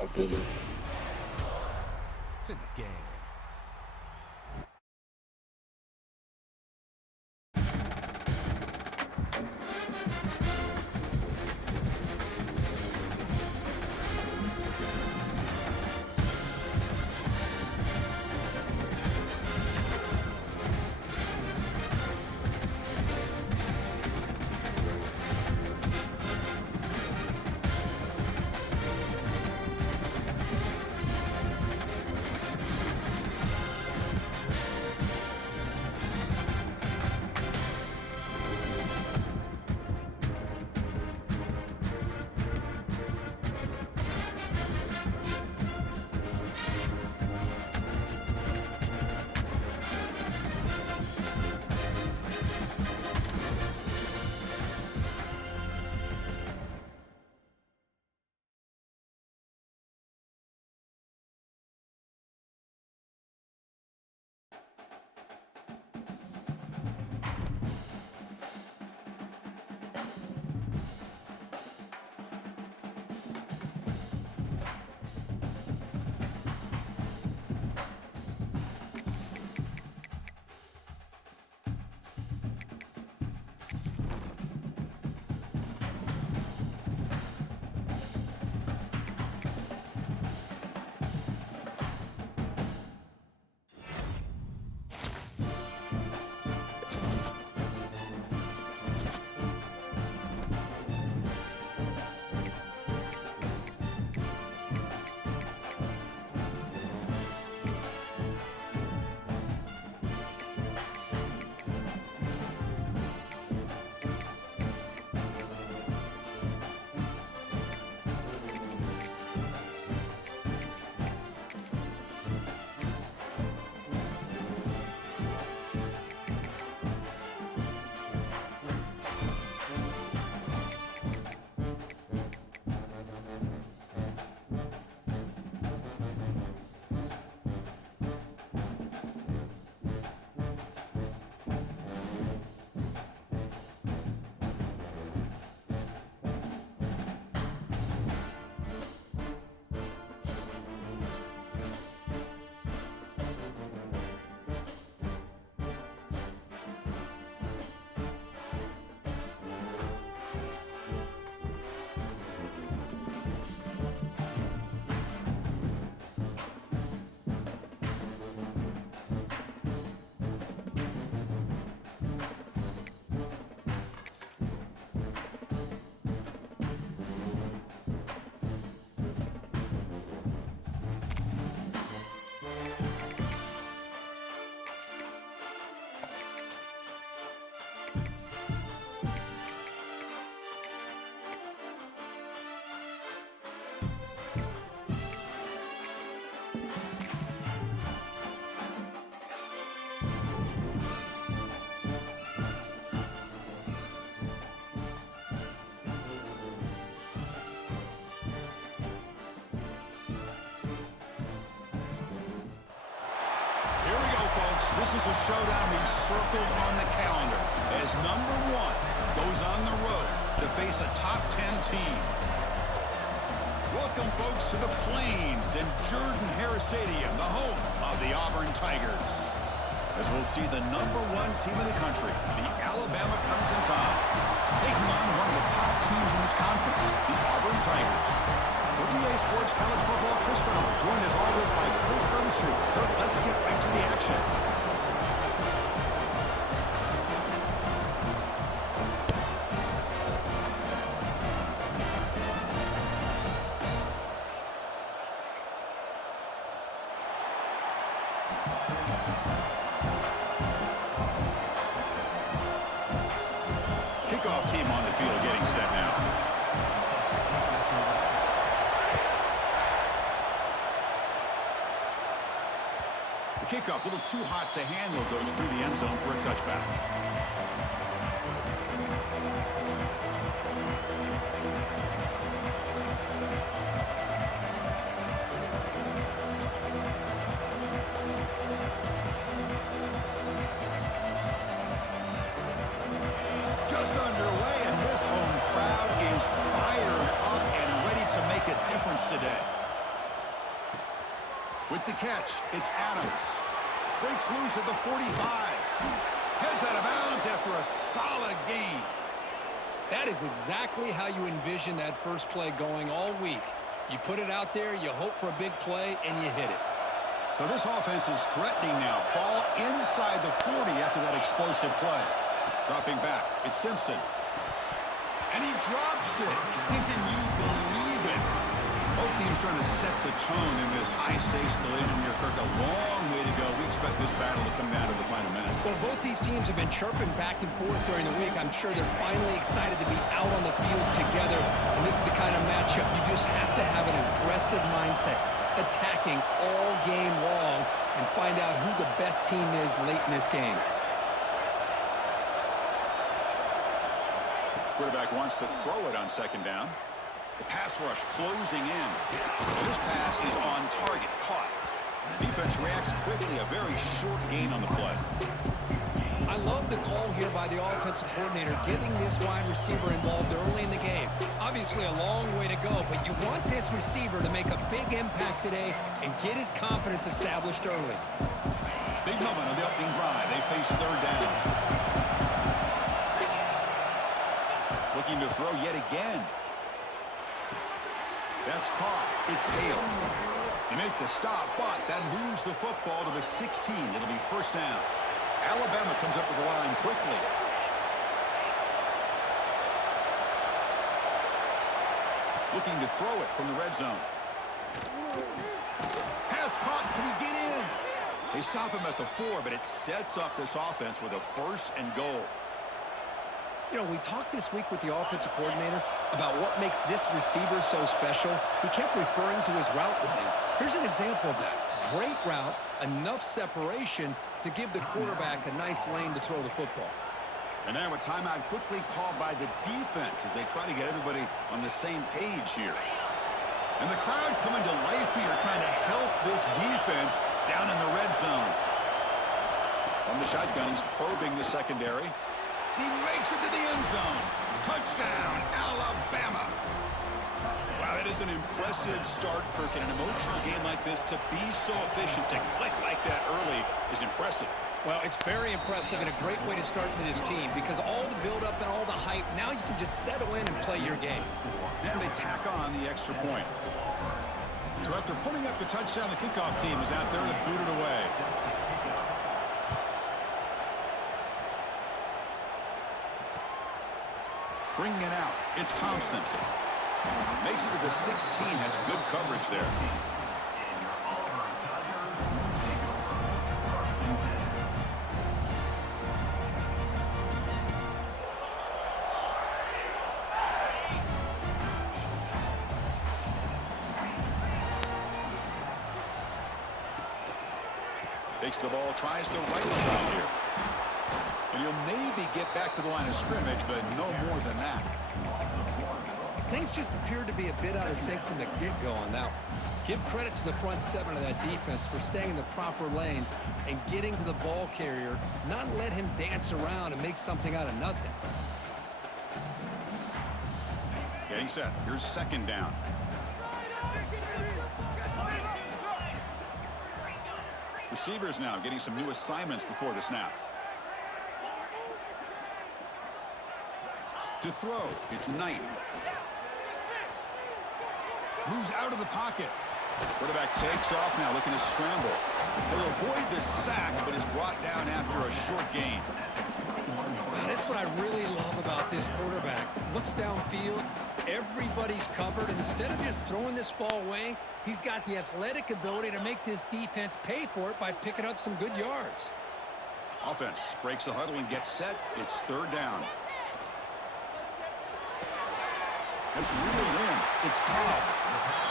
It's in the game. This is a showdown we've circled on the calendar as number one goes on the road to face a top 10 team. Welcome, folks, to the Plains and Jordan-Hare Stadium, the home of the Auburn Tigers. As we'll see the number one team in the country, the Alabama Crimson Tide, taking on one of the top teams in this conference, the Auburn Tigers. For EA Sports College Football, Chris Fowler, joined as always by Kirk Herbstreit. Kirk, let's get right to the action. Kickoff team on the field getting set now. The kickoff, a little too hot to handle, goes through the end zone for a touchback. Just underway, and this home crowd is fired up and ready to make a difference today. the catch. It's Adams. Breaks loose at the 45. Heads out of bounds after a solid gain. That is exactly how you envision that first play going all week. You put it out there, you hope for a big play, and you hit it. So this offense is threatening now. Ball inside the 40 after that explosive play. Dropping back, it's Simpson. And he drops it. Can you believe it? Both teams trying to set the tone in this high-stakes collision here, Kirk. A long way to go. We expect this battle to come down to the final minutes. Well, both these teams have been chirping back and forth during the week. I'm sure they're finally excited to be out on the field together. And this is the kind of matchup you just have to have an aggressive mindset, attacking all game long, and find out who the best team is late in this game. Quarterback wants to throw it on second down. The pass rush closing in. This pass is on target, caught. Defense reacts quickly, a very short gain on the play. I love the call here by the offensive coordinator, getting this wide receiver involved early in the game. Obviously a long way to go, but you want this receiver to make a big impact today and get his confidence established early. Big moment on the opening drive. They face third down. Looking to throw yet again. That's caught. It's Hale. They make the stop, but that moves the football to the 16. It'll be first down. Alabama comes up with the line quickly. Looking to throw it from the red zone. Pass caught. Can he get in? They stop him at the 4, but it sets up this offense with a first and goal. You know, we talked this week with the offensive coordinator about what makes this receiver so special. He kept referring to his route running. Here's an example of that. Great route, enough separation to give the quarterback a nice lane to throw the football. And now a timeout quickly called by the defense as they try to get everybody on the same page here. And the crowd coming to life here trying to help this defense down in the red zone. From the shotgun, he's probing the secondary. He makes it to the end zone. Touchdown, Alabama. Wow, that is an impressive start, Kirk. In an emotional game like this, to be so efficient, to click like that early is impressive. Well, it's very impressive and a great way to start for this team because all the build-up and all the hype, now you can just settle in and play your game. And they tack on the extra point. So after putting up the touchdown, the kickoff team is out there to boot it away. Bringing it out, it's Thompson. Makes it to the 16. That's good coverage there. Takes the ball, tries the right side here. And he'll maybe get back to the line of scrimmage, but no more than that. Things just appeared to be a bit out of sync from the get-go on that one. Give credit to the front seven of that defense for staying in the proper lanes and getting to the ball carrier, not let him dance around and make something out of nothing. Getting set. Here's second down. Receivers now getting some new assignments before the snap. To throw, it's Knight. Moves out of the pocket. Quarterback takes off now, looking to scramble. He'll avoid the sack, but is brought down after a short gain. That's what I really love about this quarterback. Looks downfield, everybody's covered, and instead of just throwing this ball away, he's got the athletic ability to make this defense pay for it by picking up some good yards. Offense breaks the huddle and gets set. It's third down. It's reeled in. It's Cobb.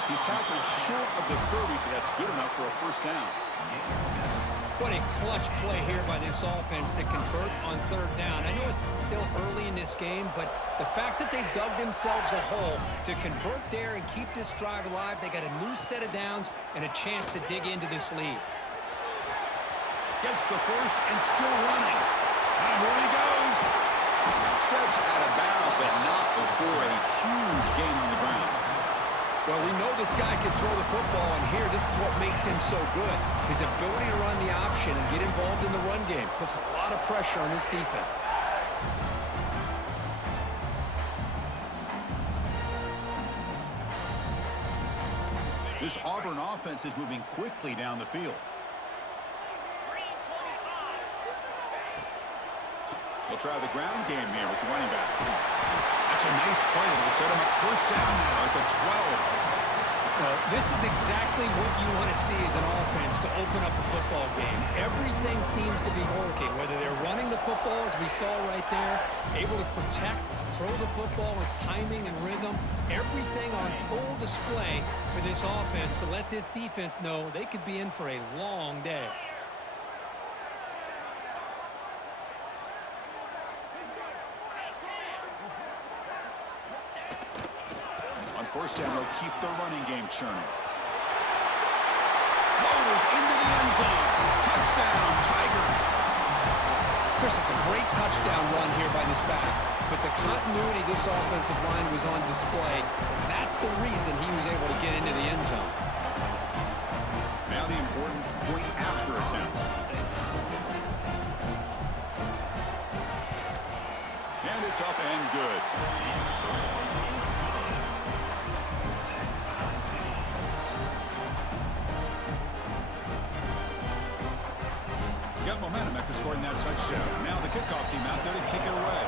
He's tackled short of the 30, but that's good enough for a first down. What a clutch play here by this offense to convert on third down. I know it's still early in this game, but the fact that they've dug themselves a hole to convert there and keep this drive alive, they got a new set of downs and a chance to dig into this lead. Gets the first and still running. Now here he goes. Steps out of bounds, but not before a huge gain on the ground. Well, we know this guy can throw the football, and here, this is what makes him so good. His ability to run the option and get involved in the run game puts a lot of pressure on this defense. This Auburn offense is moving quickly down the field. They'll try the ground game here with the running back. That's a nice play. It'll set him up first down now at the 12. Well, this is exactly what you want to see as an offense to open up a football game. Everything seems to be working, whether they're running the football, as we saw right there, able to protect, throw the football with timing and rhythm, everything on full display for this offense to let this defense know they could be in for a long day. First down, they'll keep the running game churning. Motors into the end zone. Touchdown, Tigers. Chris, it's a great touchdown run here by this back, but the continuity this offensive line was on display. That's the reason he was able to get into the end zone. Now the important point after attempt. And it's up and good. Got momentum after scoring that touchdown. Now the kickoff team out there to kick it away.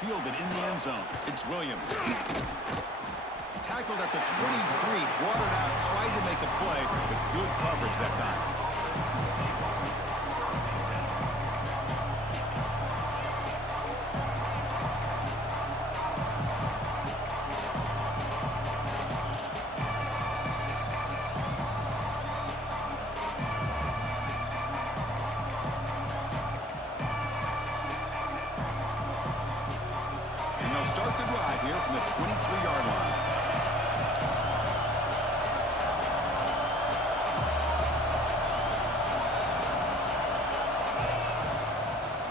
Fielded in the end zone. It's Williams. Tackled at the 23, brought it out, tried to make a play, but good coverage that time. Start the drive here from the 23-yard line.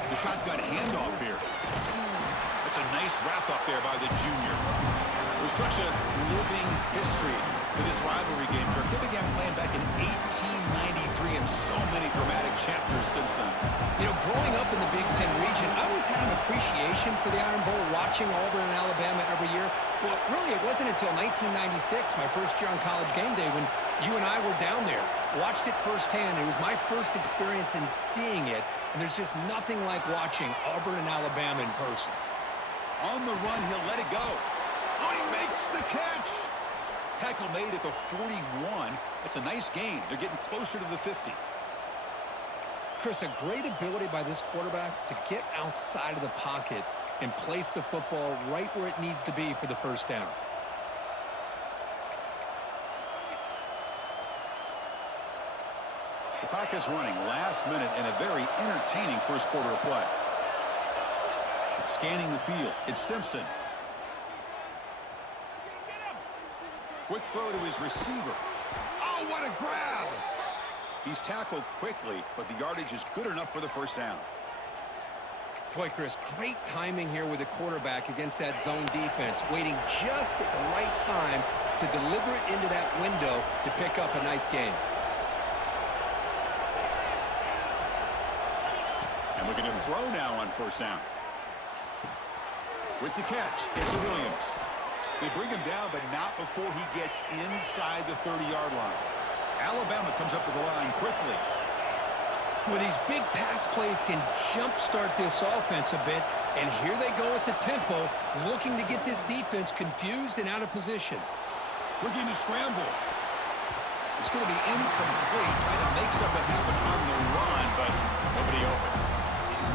The shotgun handoff here. That's a nice wrap-up there by the junior. There's such a living history to this rivalry game. They began playing back in 1893 and so many dramatic chapters since then. You know, growing up in the Big Ten region, I always had an appreciation for the Iron Bowl, watching Auburn and Alabama every year. But really, it wasn't until 1996, my first year on College Game Day, when you and I were down there, watched it firsthand. It was my first experience in seeing it, and there's just nothing like watching Auburn and Alabama in person. On the run, he'll let it go. Oh, he makes the catch. Tackle made at the 41. It's a nice gain. They're getting closer to the 50. Chris, a great ability by this quarterback to get outside of the pocket and place the football right where it needs to be for the first down. The clock is running last minute in a very entertaining first quarter of play. Scanning the field, it's Simpson. Quick throw to his receiver. Oh, what a grab! He's tackled quickly, but the yardage is good enough for the first down. Boy, Chris, great timing here with the quarterback against that zone defense, waiting just at the right time to deliver it into that window to pick up a nice gain. And looking to throw now on first down. With the catch, it's Williams. They bring him down, but not before he gets inside the 30-yard line. Alabama comes up to the line quickly. Well, these big pass plays can jumpstart this offense a bit, and here they go at the tempo, looking to get this defense confused and out of position. Looking to scramble. It's going to be incomplete, trying to make something happen on the run, but nobody open.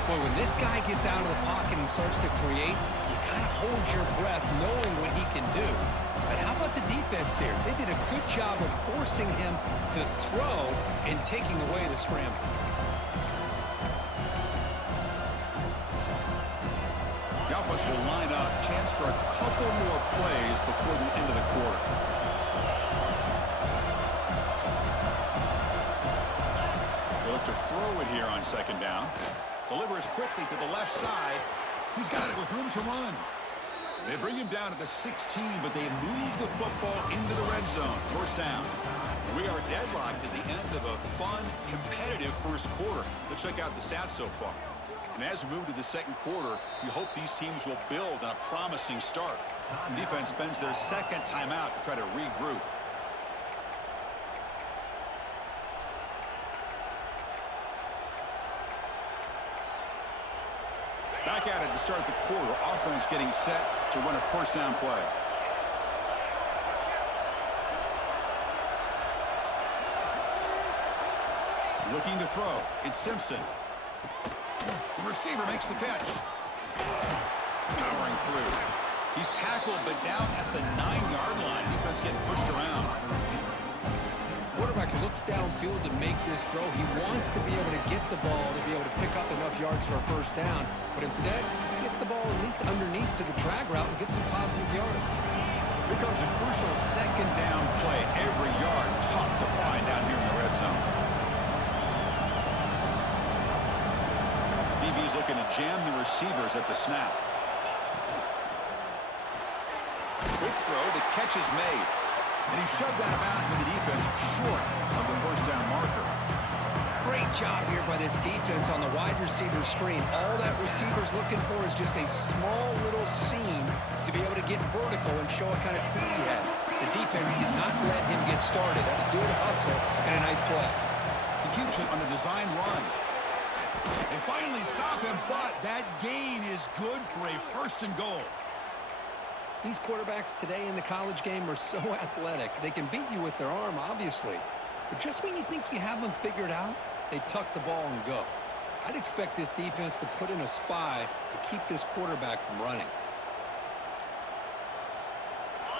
Boy, when this guy gets out of the pocket and starts to create, you kind of hold your breath knowing what he can do. But how about the defense here? They did a good job of forcing him to throw and taking away the scramble. The offense will line up. Chance for a couple more plays before the end of the quarter. They look to throw it here on second down. Delivers quickly to the left side. He's got it with room to run. They bring him down to the 16, but they move the football into the red zone. First down. We are deadlocked at the end of a fun, competitive first quarter. Let's check out the stats so far. And as we move to the second quarter, you hope these teams will build on a promising start. Defense spends their second timeout to try to regroup. Back at it to start the quarter. Offense getting set to run a first down play. Looking to throw. It's Simpson. The receiver makes the catch. Powering through. He's tackled, but down at the 9-yard line. Defense getting pushed around. Quarterback looks downfield to make this throw. He wants to be able to get the ball to be able to pick up enough yards for a first down. But instead, he gets the ball at least underneath to the drag route and gets some positive yards. Here comes a crucial second down play. Every yard tough to find down here in the red zone. DB's looking to jam the receivers at the snap. Quick throw. The catch is made. And he shoved out of bounds with the defense short of the first down marker. Great job here by this defense on the wide receiver screen. All that receiver's looking for is just a small little seam to be able to get vertical and show what kind of speed he has. The defense did not let him get started. That's good hustle and a nice play. He keeps it on a design run. They finally stop him, but that gain is good for a first and goal. These quarterbacks today in the college game are so athletic. They can beat you with their arm, obviously. But just when you think you have them figured out, they tuck the ball and go. I'd expect this defense to put in a spy to keep this quarterback from running.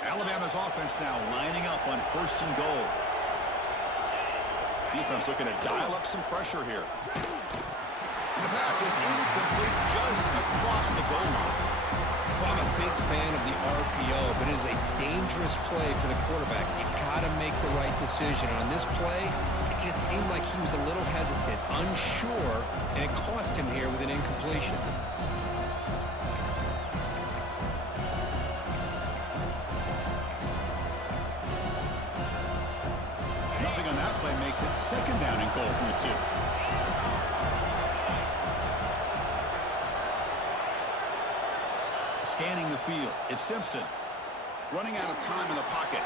Alabama's offense now lining up on first and goal. Defense looking to dial up some pressure here. And the pass is incomplete just across the goal line. I'm a big fan of the RPO, but it is a dangerous play for the quarterback. You got to make the right decision. On this play, it just seemed like he was a little hesitant, unsure, and it cost him here with an incompletion. Nothing on that play makes it second down and goal from the 2. Scanning the field, it's Simpson. Running out of time in the pocket.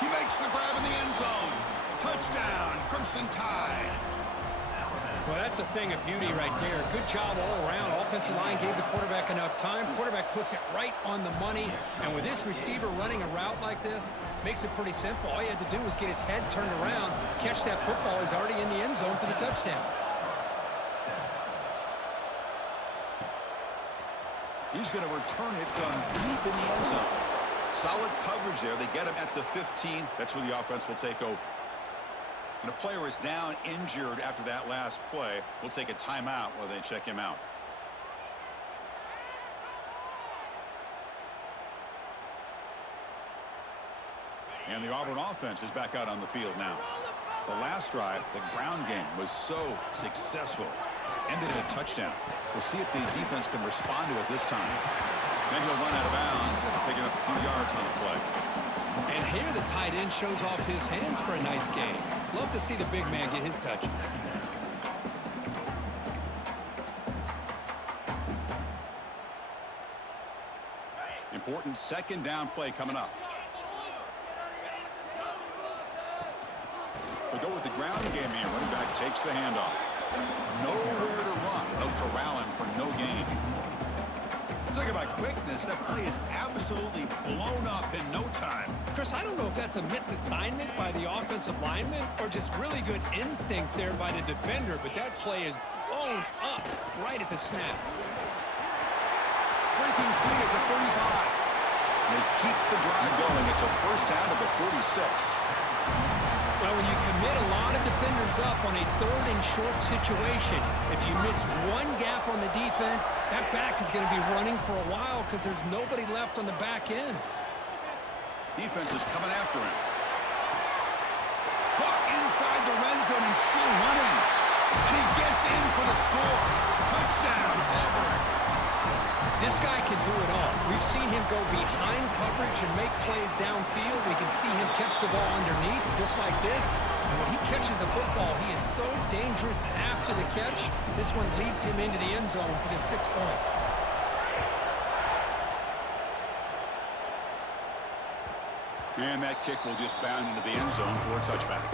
He makes the grab in the end zone. Touchdown, Crimson Tide. Well, that's a thing of beauty right there. Good job all around. Offensive line gave the quarterback enough time. Quarterback puts it right on the money. And with this receiver running a route like this, makes it pretty simple. All you had to do was get his head turned around, catch that football. He's already in the end zone for the touchdown. He's going to return it from deep in the end zone. Solid coverage there. They get him at the 15. That's where the offense will take over. When a player is down injured after that last play, we'll take a timeout while they check him out. And the Auburn offense is back out on the field now. The last drive, the ground game, was so successful. Ended in a touchdown. We'll see if the defense can respond to it this time. Then he'll run out of bounds after picking up a few yards on the play. And here the tight end shows off his hands for a nice game. Love to see the big man get his touches. Important second down play coming up. We go with the ground game here. Running back takes the handoff. Nowhere to run. They'll corral him for no gain. Talking about quickness, that play is absolutely blown up in no time. Chris, I don't know if that's a misassignment by the offensive lineman or just really good instincts there by the defender, but that play is blown up right at the snap. Breaking free at the 35. They keep the drive going. It's a first down to the 46. Well, when you commit a lot of defenders up on a third and short situation, if you miss one gap on the defense, that back is going to be running for a while because there's nobody left on the back end. Defense is coming after him. Hook inside the red zone and still running. And he gets in for the score. Touchdown, Auburn. This guy can do it all. We've seen him go behind coverage and make plays downfield. We can see him catch the ball underneath, just like this. And when he catches a football, he is so dangerous after the catch. This one leads him into the end zone for the 6 points. And that kick will just bound into the end zone for a touchback.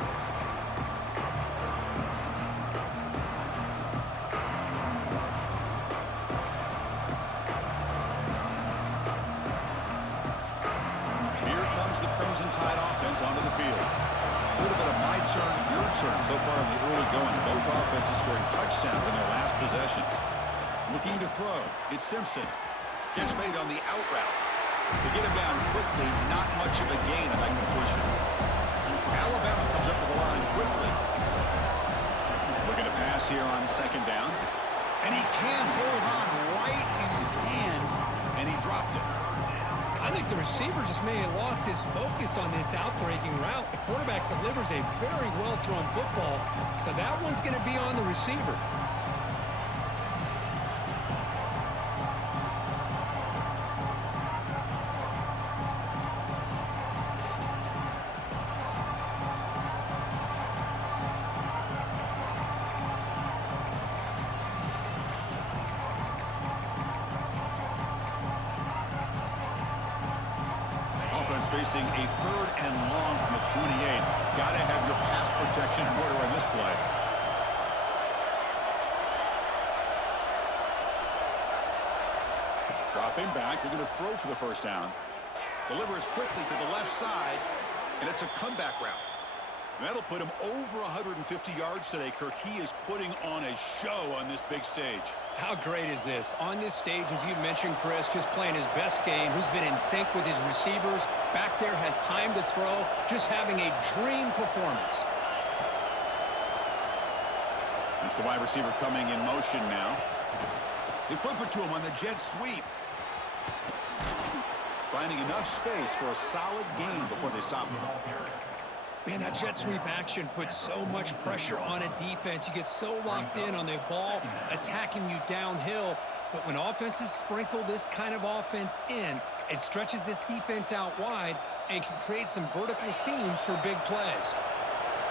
Here comes the Crimson Tide offense onto the field. A little bit of my turn, your turn so far in the early going. Both offenses scoring touchdowns in their last possessions. Looking to throw. It's Simpson. Catch made on the out route. To get him down quickly, not much of a gain on that completion. Alabama comes up with the line quickly. Looking to pass here on second down. And he can hold on right in his hands, and he dropped it. I think the receiver just may have lost his focus on this outbreaking route. The quarterback delivers a very well-thrown football, so that one's going to be on the receiver. Facing a third and long from the 28. Got to have your pass protection in order on this play. Dropping back, they're going to throw for the first down. Delivers quickly to the left side, and it's a comeback route. That'll put him over 150 yards today. Kirk, he is putting on a show on this big stage. How great is this? On this stage, as you mentioned, Chris, just playing his best game. He's been in sync with his receivers. Back there, has time to throw. Just having a dream performance. That's the wide receiver coming in motion now. They flip it to him on the jet sweep. Finding enough space for a solid gain before they stop him. Man, that jet sweep action puts so much pressure on a defense. You get so locked in on the ball attacking you downhill. But when offenses sprinkle this kind of offense in, it stretches this defense out wide and can create some vertical seams for big plays.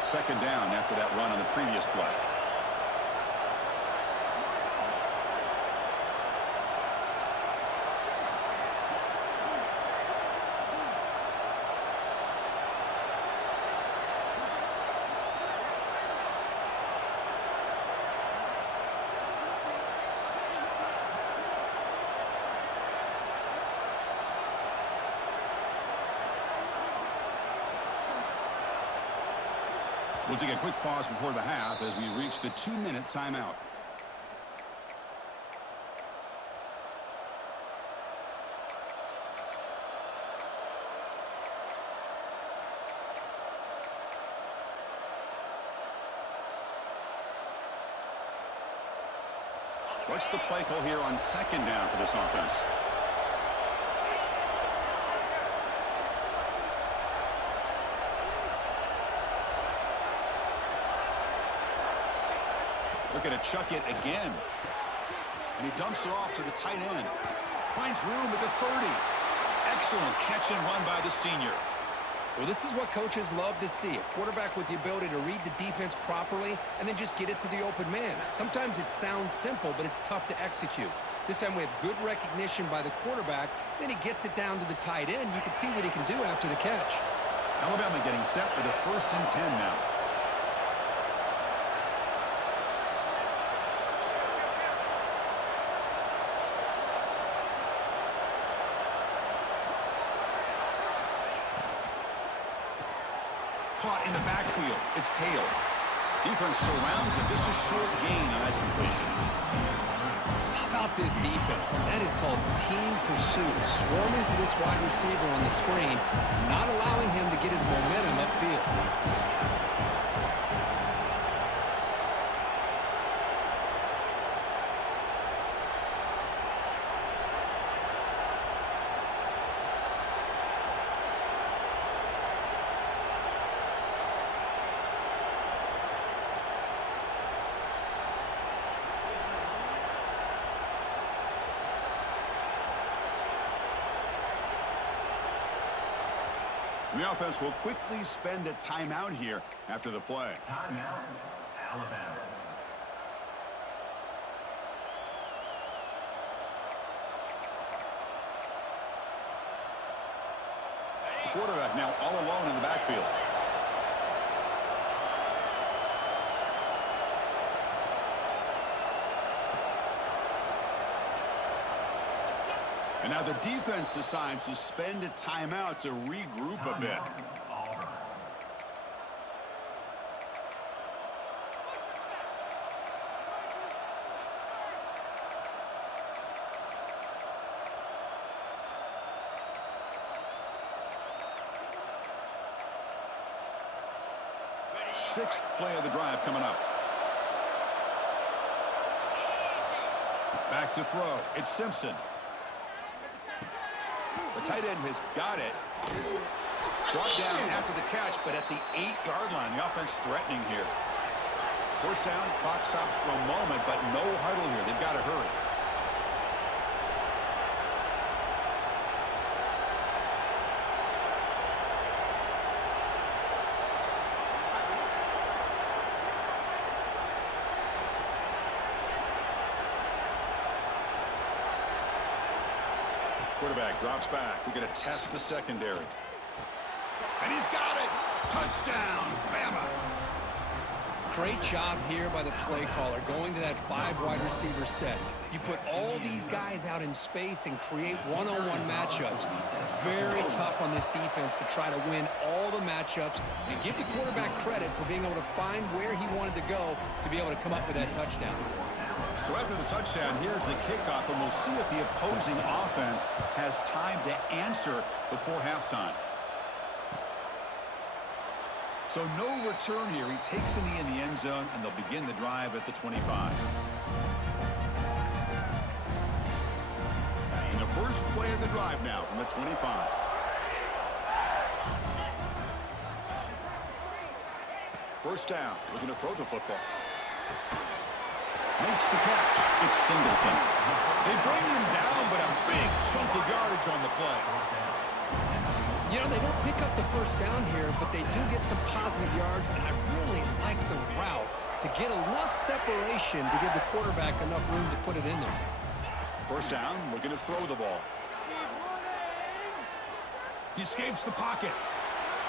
Second down after that run on the previous play. We'll take a quick pause before the half as we reach the 2-minute timeout. What's the play call here on second down for this offense? Looking to chuck it again. And he dumps it off to the tight end. Finds room at the 30. Excellent catch and run by the senior. Well, this is what coaches love to see. A quarterback with the ability to read the defense properly and then just get it to the open man. Sometimes it sounds simple, but it's tough to execute. This time we have good recognition by the quarterback. Then he gets it down to the tight end. You can see what he can do after the catch. Alabama getting set for the 1st and 10 now. Caught in the backfield. It's Hale. Defense surrounds him. Just a short gain on that completion. How about this defense? That is called team pursuit. Swarming to this wide receiver on the screen, not allowing him to get his momentum upfield. The offense will quickly spend a timeout here after the play. Timeout, Alabama. The quarterback now all alone in the backfield. And now the defense decides to spend a timeout to regroup a bit. Sixth play of the drive coming up. Back to throw. It's Simpson. The tight end has got it. Brought down after the catch, but at the 8-yard line. The offense threatening here. First down, clock stops for a moment, but no huddle here. They've got to hurry. Quarterback drops back. We're going to test the secondary. And he's got it. Touchdown, Bama. Great job here by the play caller, going to that 5 wide receiver set. You put all these guys out in space and create one-on-one matchups. It's very tough on this defense to try to win all the matchups and give the quarterback credit for being able to find where he wanted to go to be able to come up with that touchdown. So after the touchdown, here's the kickoff, and we'll see if the opposing offense has time to answer before halftime. So no return here. He takes it in the end zone, and they'll begin the drive at the 25. And the first play of the drive now from the 25. First down. We're going to throw the football. Makes the catch. It's Singleton. They bring him down, but a big chunk of yardage on the play. You know, they don't pick up the first down here, but they do get some positive yards, and I really like the route to get enough separation to give the quarterback enough room to put it in there. First down, we're going to throw the ball. He escapes the pocket.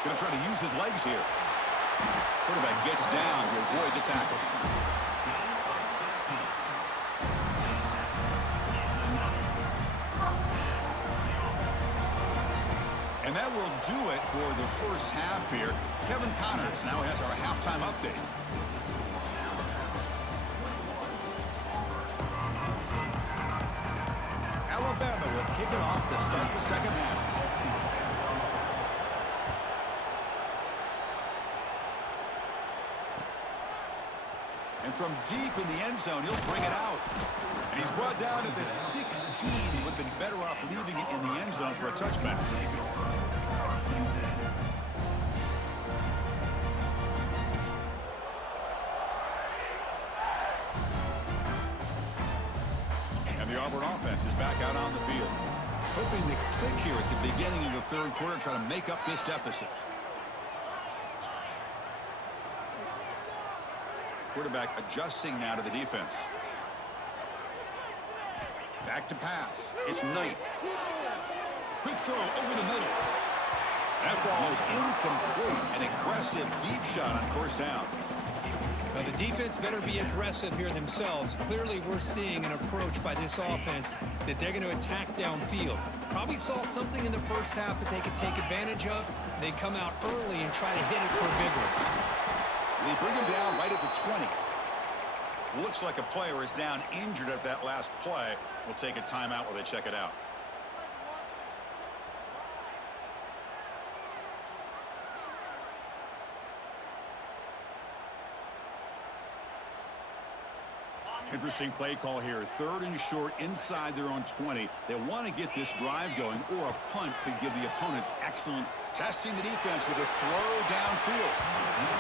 Going to try to use his legs here. Quarterback gets down to avoid the tackle. And that will do it for the first half here. Kevin Connors now has our halftime update. Alabama will kick it off to start the second half. And from deep in the end zone, he'll bring it out. And he's brought down at the 16. Would have been better off leaving it in the end zone for a touchback. And the Auburn offense is back out on the field. Hoping to click here at the beginning of the third quarter, try to make up this deficit. Quarterback adjusting now to the defense. Back to pass. It's Knight. Quick throw over the middle. That ball is incomplete. An aggressive deep shot on first down. Well, the defense better be aggressive here themselves. Clearly, we're seeing an approach by this offense that they're going to attack downfield. Probably saw something in the first half that they could take advantage of. They come out early and try to hit it for a big one. They bring him down right at the 20. Looks like a player is down injured at that last play. We'll take a timeout while they check it out. Interesting play call here. Third and short inside their own 20. They want to get this drive going, or a punt could give the opponents excellent. Testing the defense with a throw downfield.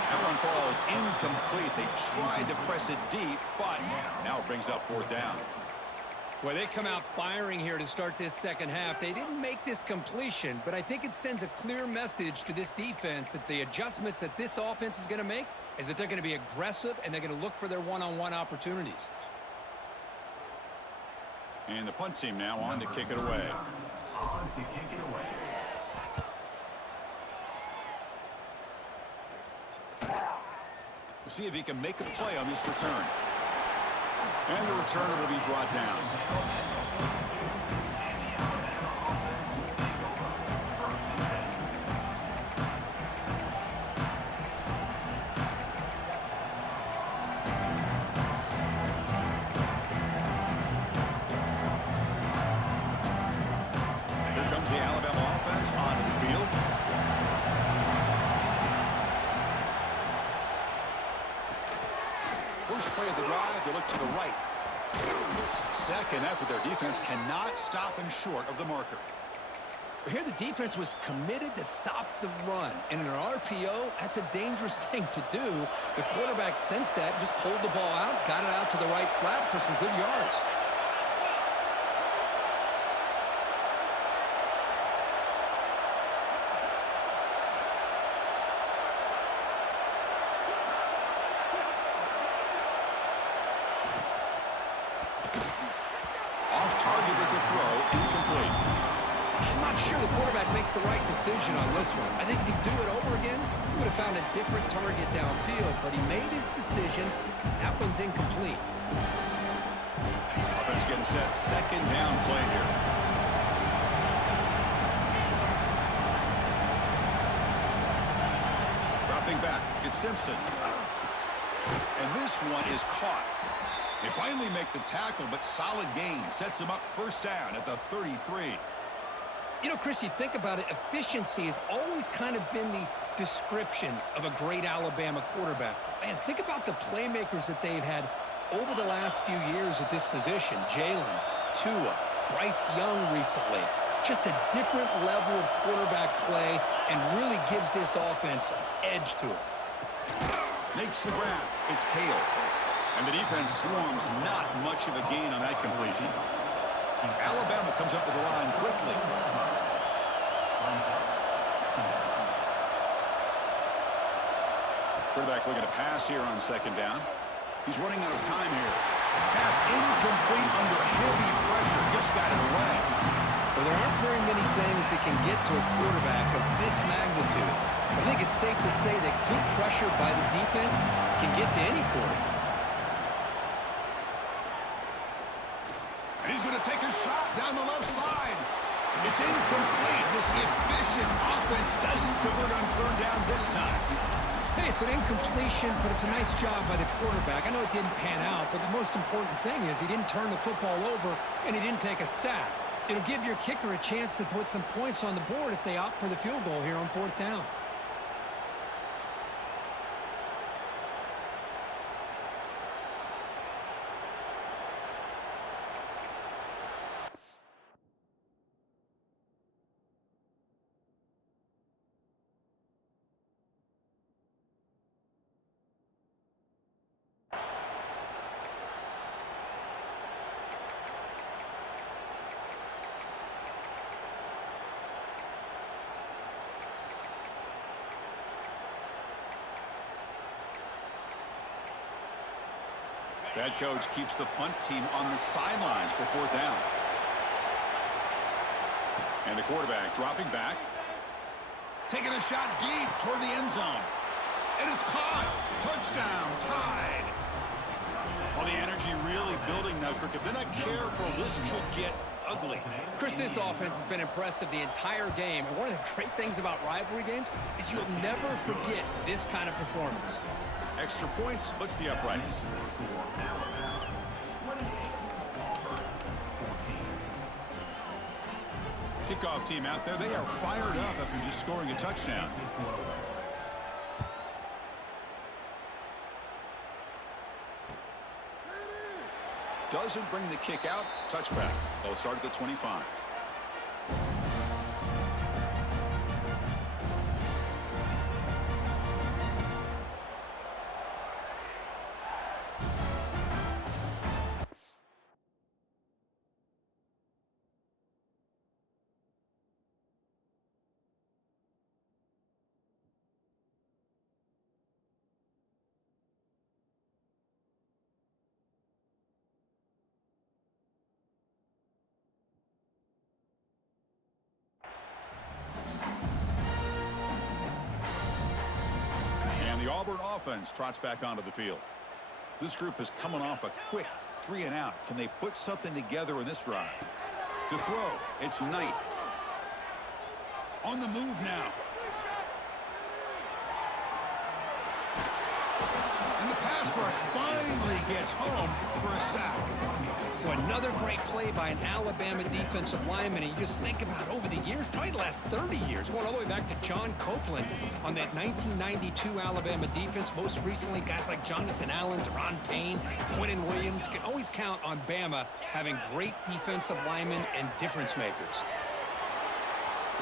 That one falls incomplete. They tried to press it deep, but now it brings up fourth down. Well, they come out firing here to start this second half. They didn't make this completion, but I think it sends a clear message to this defense that the adjustments that this offense is going to make is that they're going to be aggressive and they're going to look for their one-on-one opportunities. And the punt team now on to kick it away. On to kick it away. We'll see if he can make a play on this return. And the returner will be brought down. Here comes the Alabama offense onto the field. First play of the drive, they look to the right. Second effort, their defense cannot stop him short of the marker. Here the defense was committed to stop the run. And in an RPO, that's a dangerous thing to do. The quarterback sensed that, just pulled the ball out, got it out to the right flat for some good yards. Sure, the quarterback makes the right decision on this one. I think if he'd do it over again, he would have found a different target downfield, but he made his decision. That one's incomplete. Offense getting set. Second down play here. Dropping back. It's Simpson. And this one is caught. They finally make the tackle, but solid gain. Sets him up first down at the 33. You know, Chris, you think about it, efficiency has always kind of been the description of a great Alabama quarterback. Man, think about the playmakers that they've had over the last few years at this position. Jalen, Tua, Bryce Young recently. Just a different level of quarterback play and really gives this offense an edge to it. Makes the grab. It's Hale. And the defense swarms not much of a gain on that completion. Alabama comes up with the line quickly. Quarterback looking to pass here on second down. He's running out of time here. Pass incomplete under heavy pressure. Just got it away. Well, there aren't very many things that can get to a quarterback of this magnitude. I think it's safe to say that good pressure by the defense can get to any quarterback. And he's going to take a shot down the left side. It's incomplete. This efficient offense doesn't convert on third down this time. Hey, it's an incompletion, but it's a nice job by the quarterback. I know it didn't pan out, but the most important thing is he didn't turn the football over and he didn't take a sack. It'll give your kicker a chance to put some points on the board if they opt for the field goal here on fourth down. Head coach keeps the punt team on the sidelines for fourth down. And the quarterback dropping back. Taking a shot deep toward the end zone. And it's caught. Touchdown. Tied. Well, the energy really building now, Kirk. If they're not careful, this could get ugly. Chris, this offense has been impressive the entire game. And one of the great things about rivalry games is you'll never forget this kind of performance. Extra point splits the uprights. Kickoff team out there. They are fired up after just scoring a touchdown. Doesn't bring the kick out. Touchback. They'll start at the 25. Auburn offense trots back onto the field. This group is coming off a quick 3-and-out. Can they put something together in this drive? To throw, it's Knight. On the move now. And the pass rush finally gets home for a sack. Well, another great play by an Alabama defensive lineman. And you just think about over the years, probably the last 30 years, going all the way back to John Copeland on that 1992 Alabama defense. Most recently, guys like Jonathan Allen, Deron Payne, Quentin Williams. You can always count on Bama having great defensive linemen and difference makers.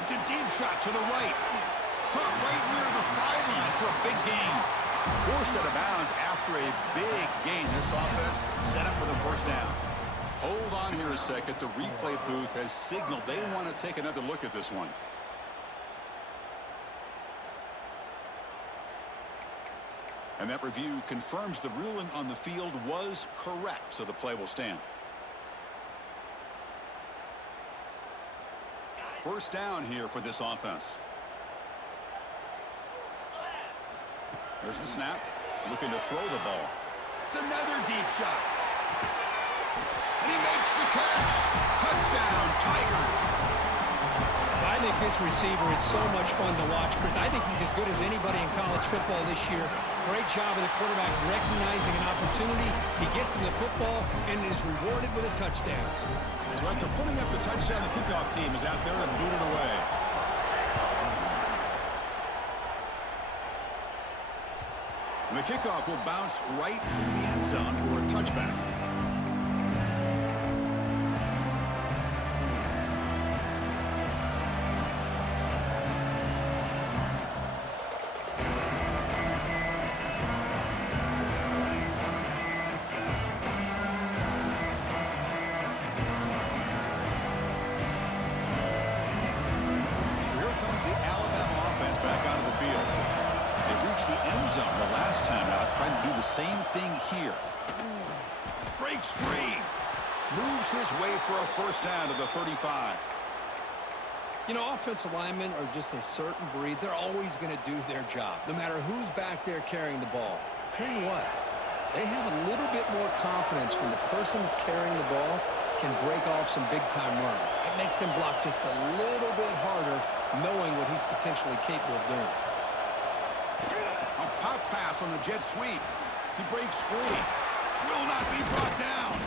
It's a deep shot to the right. Caught right near the sideline for a big gain. Forced out of bounds after a big gain. This offense set up for the first down. Hold on here a second. The replay booth has signaled they want to take another look at this one. And that review confirms the ruling on the field was correct, so the play will stand. First down here for this offense. There's the snap. Looking to throw the ball. It's another deep shot. And he makes the catch. Touchdown, Tigers. I think this receiver is so much fun to watch, Chris. I think he's as good as anybody in college football this year. Great job of the quarterback recognizing an opportunity. He gets him the football and is rewarded with a touchdown. So after putting up the touchdown, the kickoff team is out there to boot it away. And the kickoff will bounce right through the end zone for a touchback. The last time out, trying to do the same thing here. Breaks free. Moves his way for a first down to the 35. You know, offensive linemen are just a certain breed. They're always going to do their job, no matter who's back there carrying the ball. I'll tell you what, they have a little bit more confidence when the person that's carrying the ball can break off some big-time runs. It makes him block just a little bit harder, knowing what he's potentially capable of doing. A pop pass on the jet sweep. He breaks free. Will not be brought down.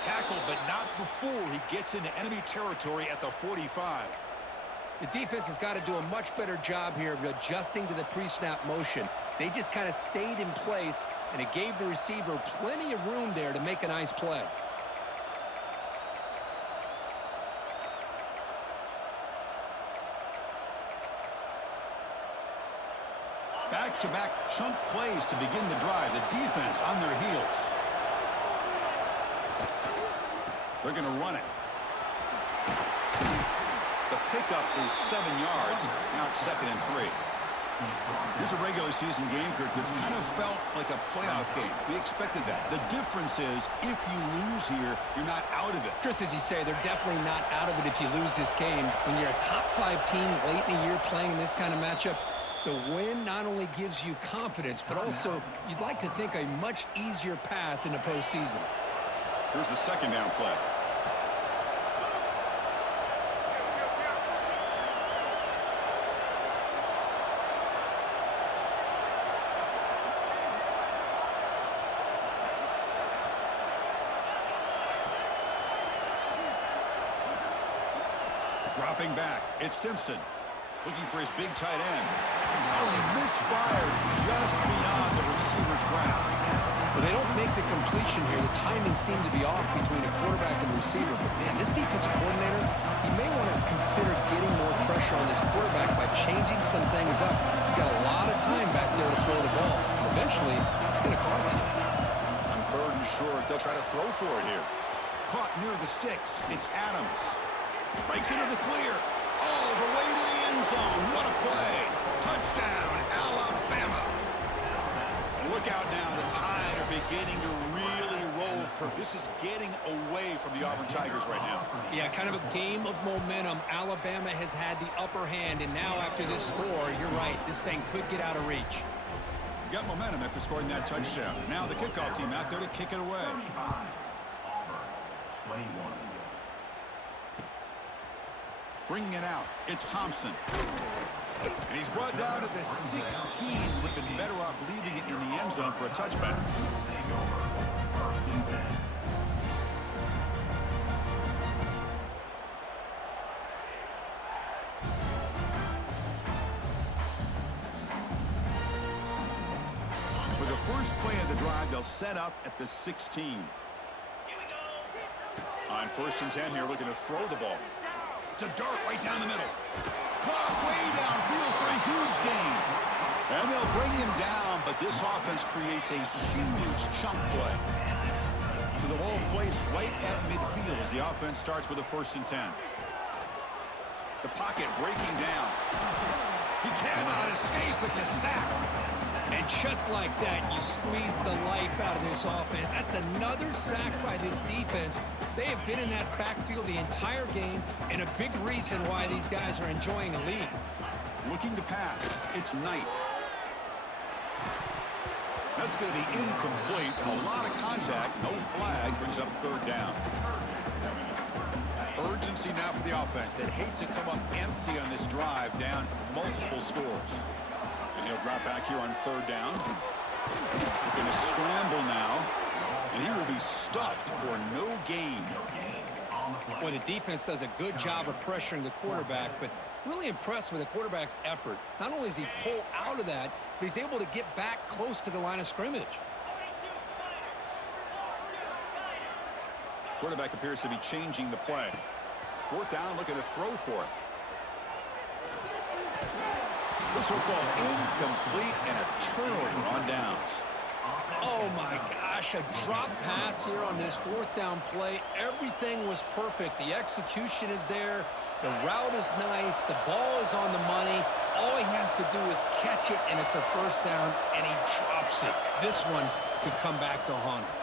Tackled, but not before he gets into enemy territory at the 45. The defense has got to do a much better job here of adjusting to the pre-snap motion. They just kind of stayed in place, and it gave the receiver plenty of room there to make a nice play. Back-to-back chunk plays to begin the drive. The defense on their heels. They're going to run it. The pickup is 7 yards. Now it's 2nd and 3. Here's a regular season game, Kirk, that's kind of felt like a playoff game. We expected that. The difference is if you lose here, you're not out of it. Chris, as you say, they're definitely not out of it if you lose this game. When you're a top-5 team late in the year playing in this kind of matchup, the win not only gives you confidence, but also you'd like to think a much easier path in the postseason. Here's the 2nd down play. Dropping back, it's Simpson. Looking for his big tight end. Oh, and he misfires just beyond the receiver's grasp. Well, they don't make the completion here. The timing seemed to be off between a quarterback and receiver. But, man, this defensive coordinator, he may want to consider getting more pressure on this quarterback by changing some things up. He's got a lot of time back there to throw the ball. And eventually, it's going to cost you. On 3rd and short, they'll try to throw for it here. Caught near the sticks. It's Adams. Breaks into the clear. All the way to the end zone. What a play. Touchdown, Alabama. And look out now. The Tide are beginning to really roll. This is getting away from the Auburn Tigers right now. Yeah, kind of a game of momentum. Alabama has had the upper hand, and now after this score, you're right, this thing could get out of reach. Got momentum after scoring that touchdown. Now the kickoff team out there to kick it away. 35, Auburn, 21. Bringing it out, it's Thompson. And he's brought down at the 16. Would have been better off leaving it in the end zone for a touchback. Take over. First and 10. For the first play of the drive, they'll set up at the 16. On first and 10 here, looking to throw the ball. It's a dart right down the middle. Caught way downfield for a huge gain. And they'll bring him down, but this offense creates a huge chunk play. So the ball placed right at midfield as the offense starts with a first and 10. The pocket breaking down. He cannot escape. It's a sack. And just like that, you squeeze the life out of this offense. That's another sack by this defense. They have been in that backfield the entire game, and a big reason why these guys are enjoying a lead. Looking to pass. It's Knight. That's going to be incomplete. A lot of contact. No flag. Brings up third down. Urgency now for the offense. They'd hate to come up empty on this drive, down multiple scores. And he'll drop back here on third down. They're going to scramble now. And he will be stuffed for no gain. Well, the defense does a good job of pressuring the quarterback, but really impressed with the quarterback's effort. Not only does he pull out of that, but he's able to get back close to the line of scrimmage. Quarterback appears to be changing the play. Fourth down, looking to throw for it. This will fall incomplete and a turnover on downs. Oh my gosh, a drop pass here on this fourth down play. Everything was perfect. The execution is there. The route is nice. The ball is on the money. All he has to do is catch it, and it's a first down, and he drops it. This one could come back to haunt him.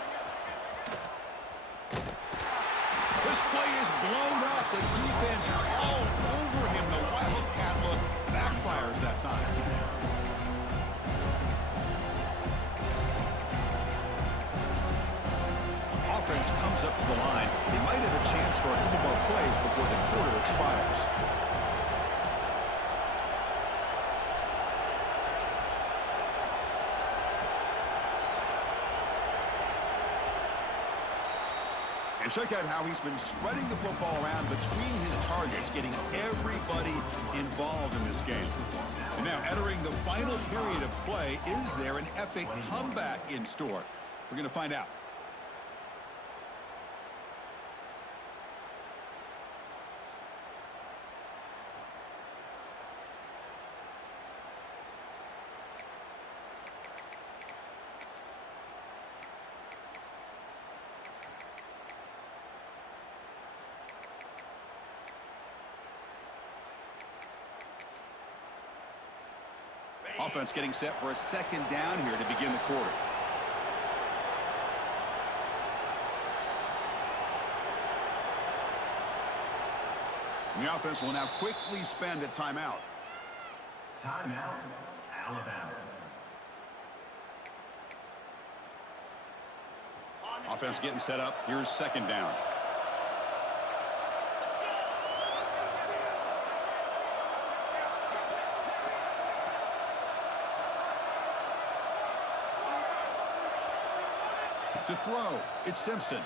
This play is blown up. The defense all over him. The Wildcat look backfires that time. Offense comes up to the line. They might have a chance for a couple more plays before the quarter expires. And check out how he's been spreading the football around between his targets, getting everybody involved in this game. And now entering the final period of play, is there an epic comeback in store? We're going to find out. Offense getting set for a second down here to begin the quarter. And the offense will now quickly spend a timeout. Timeout, Alabama. Offense getting set up. Here's second down. To throw, it's Simpson.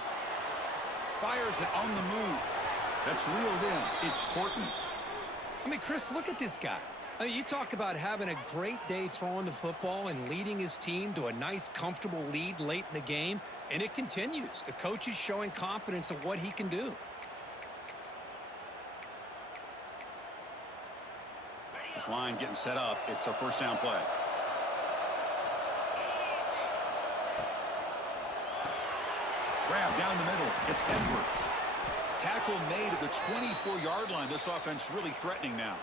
Fires it on the move. That's reeled in. It's Horton. I mean, Chris, look at this guy. I mean, you talk about having a great day throwing the football and leading his team to a nice, comfortable lead late in the game, and it continues. The coach is showing confidence of what he can do. This line getting set up. It's a first down play. Grab down the middle. It's Edwards. Tackle made at the 24-yard line. This offense really threatening now.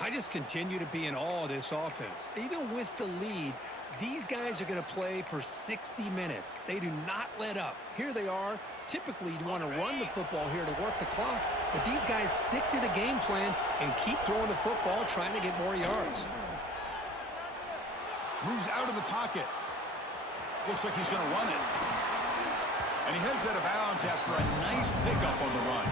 I just continue to be in awe of this offense. Even with the lead, these guys are going to play for 60 minutes. They do not let up. Here they are. Typically, you'd want to run the football here to work the clock, but these guys stick to the game plan and keep throwing the football, trying to get more yards. Moves out of the pocket. Looks like he's going to run it. And he heads out of bounds after a nice pickup on the run.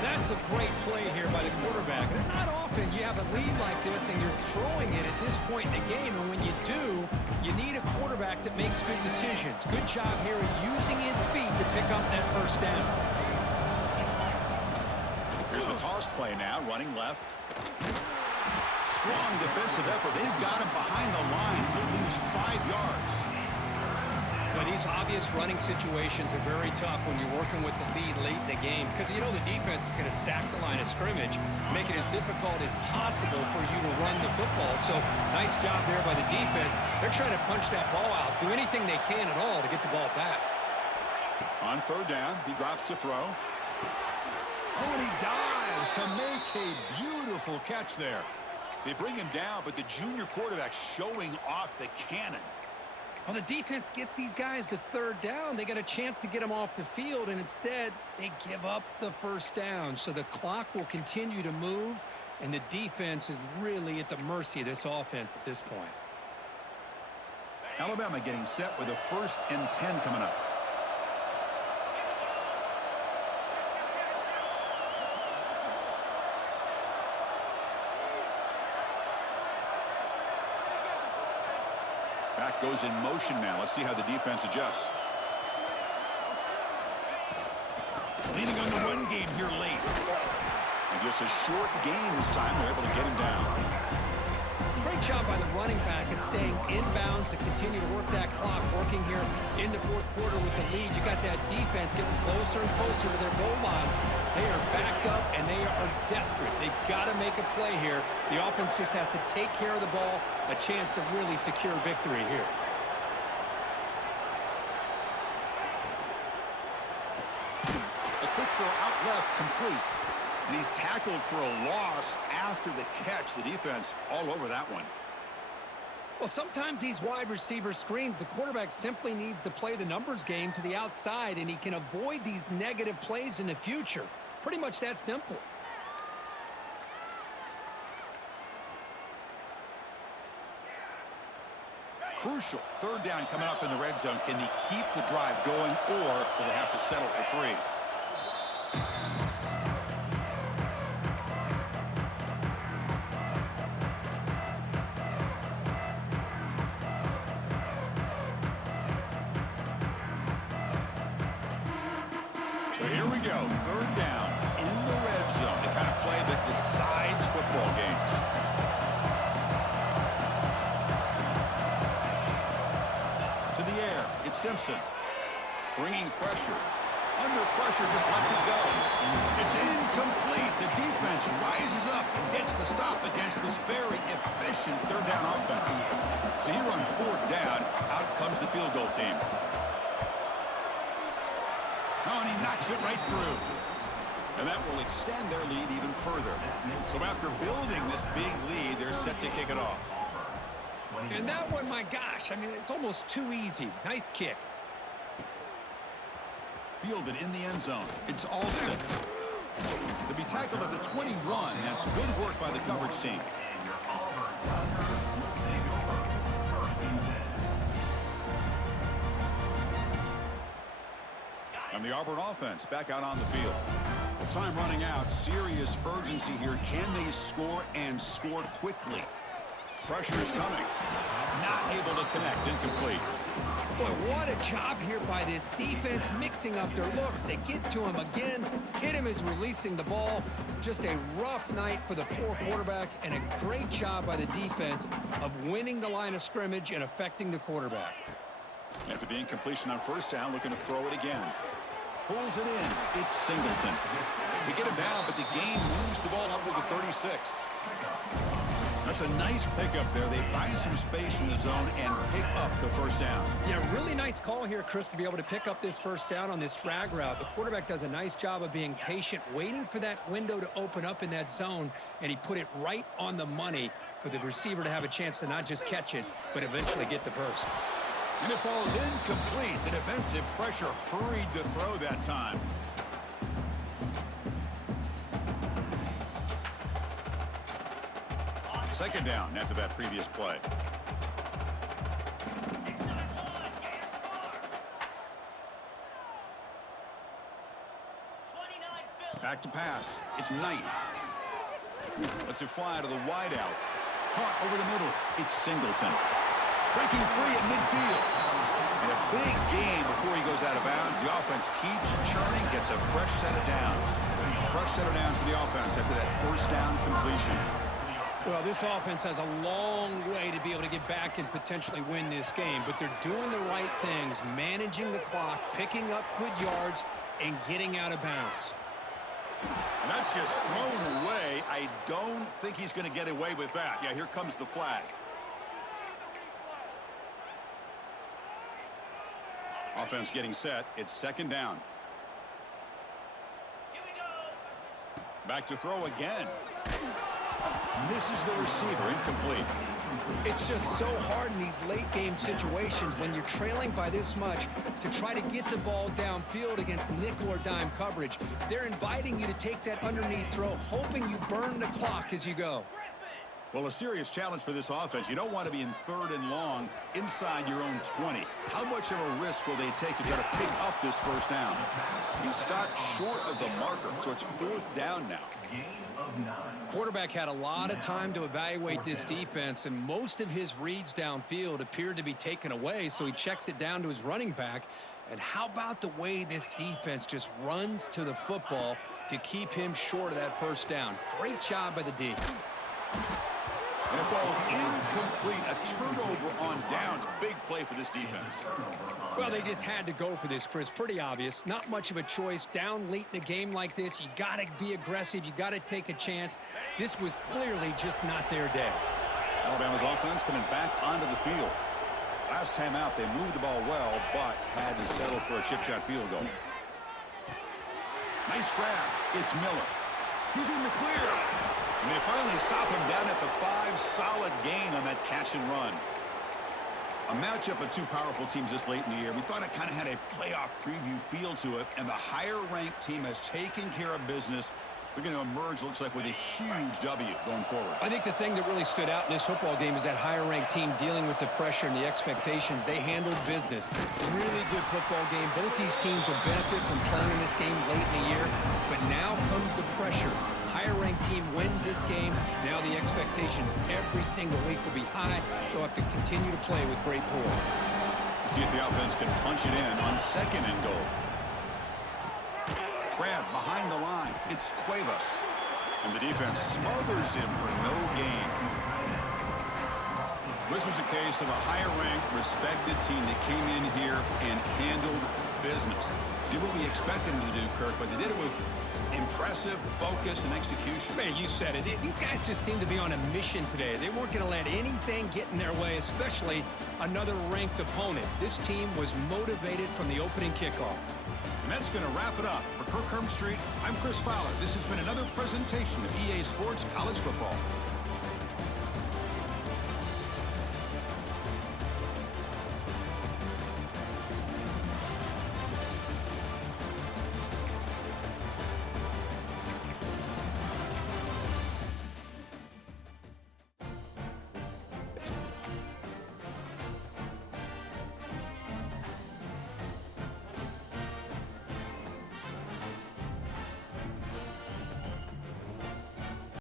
That's a great play here by the quarterback. And not often you have a lead like this and you're throwing it at this point in the game. And when you do, you need a quarterback that makes good decisions. Good job here at using his feet to pick up that first down. Here's the toss play now, running left. Strong defensive effort. They've got him behind the line. He'll lose 5 yards. But these obvious running situations are very tough when you're working with the lead late in the game because you know the defense is going to stack the line of scrimmage, make it as difficult as possible for you to run the football. So nice job there by the defense. They're trying to punch that ball out, do anything they can at all to get the ball back. On third down, he drops to throw. Oh, and he dives to make a beautiful catch there. They bring him down, but the junior quarterback showing off the cannon. Well, the defense gets these guys to third down. They got a chance to get them off the field, and instead they give up the first down. So the clock will continue to move, and the defense is really at the mercy of this offense at this point. Alabama getting set with a 1st and 10 coming up. Back goes in motion now. Let's see how the defense adjusts. Leading on the run game here late. And just a short gain this time. They're able to get him down. Great job by the running back is staying inbounds to continue to work that clock, working here in the 4th quarter with the lead. You got that defense getting closer and closer to their goal line. They are backed up, and they are desperate. They've got to make a play here. The offense just has to take care of the ball, a chance to really secure victory here. A quick throw out left, complete. And he's tackled for a loss after the catch. The defense all over that one. Well, sometimes these wide receiver screens, the quarterback simply needs to play the numbers game to the outside, and he can avoid these negative plays in the future. Pretty much that simple. Crucial. 3rd down coming up in the red zone. Can they keep the drive going, or will they have to settle for 3? So here we go. 3rd down in the red zone. The kind of play that decides football games. To the air. It's Simpson. Bringing pressure. Under pressure, just lets it go. It's incomplete. The defense rises up and gets the stop against this very efficient 3rd down offense. So here on 4th down, out comes the field goal team. Oh, and he knocks it right through. And that will extend their lead even further. So after building this big lead, they're set to kick it off. And that one, my gosh, I mean, it's almost too easy. Nice kick. Fielded in the end zone. It's Alston. To be tackled at the 21. That's good work by the coverage team. And the Auburn offense back out on the field. Time running out. Serious urgency here. Can they score and score quickly? Pressure is coming. Not able to connect. Incomplete. Boy, what a job here by this defense, mixing up their looks. They get to him again. Hit him as releasing the ball. Just a rough night for the poor quarterback, and a great job by the defense of winning the line of scrimmage and affecting the quarterback. After the incompletion on 1st down, looking to throw it again. Pulls it in. It's Singleton. They get him down, but the gain moves the ball up to the 36. That's a nice pickup there. They find some space in the zone and pick up the 1st down. Yeah, really nice call here, Chris, to be able to pick up this 1st down on this drag route. The quarterback does a nice job of being patient, waiting for that window to open up in that zone, and he put it right on the money for the receiver to have a chance to not just catch it, but eventually get the first. And it falls incomplete. The defensive pressure hurried to throw that time. Second down after that previous play. Back to pass. It's Knight. Lets it fly to the wideout. Caught over the middle. It's Singleton. Breaking free at midfield. And a big gain before he goes out of bounds. The offense keeps churning, gets a fresh set of downs. Fresh set of downs for the offense after that first down completion. Well, this offense has a long way to be able to get back and potentially win this game, but they're doing the right things, managing the clock, picking up good yards, and getting out of bounds. And that's just thrown away. I don't think he's going to get away with that. Yeah, here comes the flag. Offense getting set. It's second down. Back to throw again. Misses the receiver, incomplete. It's just so hard in these late game situations when you're trailing by this much to try to get the ball downfield against nickel or dime coverage. They're inviting you to take that underneath throw, hoping you burn the clock as you go. Well, a serious challenge for this offense. You don't want to be in third and long inside your own 20. How much of a risk will they take to try to pick up this first down? He stopped short of the marker, so it's fourth down now. Quarterback had a lot of time to evaluate this defense, and most of his reads downfield appeared to be taken away, so he checks it down to his running back. And how about the way this defense just runs to the football to keep him short of that first down? Great job by the D. And it falls incomplete. A turnover on downs. Big play for this defense. Well, they just had to go for this, Chris. Pretty obvious. Not much of a choice. Down late in the game like this, you got to be aggressive. You got to take a chance. This was clearly just not their day. Alabama's offense coming back onto the field. Last time out, they moved the ball well, but had to settle for a chip shot field goal. Nice grab. It's Miller. He's in the clear. And they finally stop him down at the 5. Solid gain on that catch and run. A matchup of two powerful teams this late in the year. We thought it kind of had a playoff preview feel to it, and the higher-ranked team has taken care of business. They're going to emerge, looks like, with a huge W going forward. I think the thing that really stood out in this football game is that higher-ranked team dealing with the pressure and the expectations. They handled business. Really good football game. Both these teams will benefit from playing in this game late in the year, but now comes the pressure. Higher-ranked team wins this game. Now the expectations every single week will be high. They'll have to continue to play with great poise. See if the offense can punch it in on second and goal. Grab behind the line. It's Cuevas. And the defense smothers him for no gain. This was a case of a higher-ranked, respected team that came in here and handled business. Did what we expected them to do, Kirk, but they did it with impressive focus and execution. Man, you said it. These guys just seem to be on a mission today. They weren't going to let anything get in their way, especially another ranked opponent. This team was motivated from the opening kickoff. And that's going to wrap it up. For Kirk Herbstreit, I'm Chris Fowler. This has been another presentation of EA Sports College Football.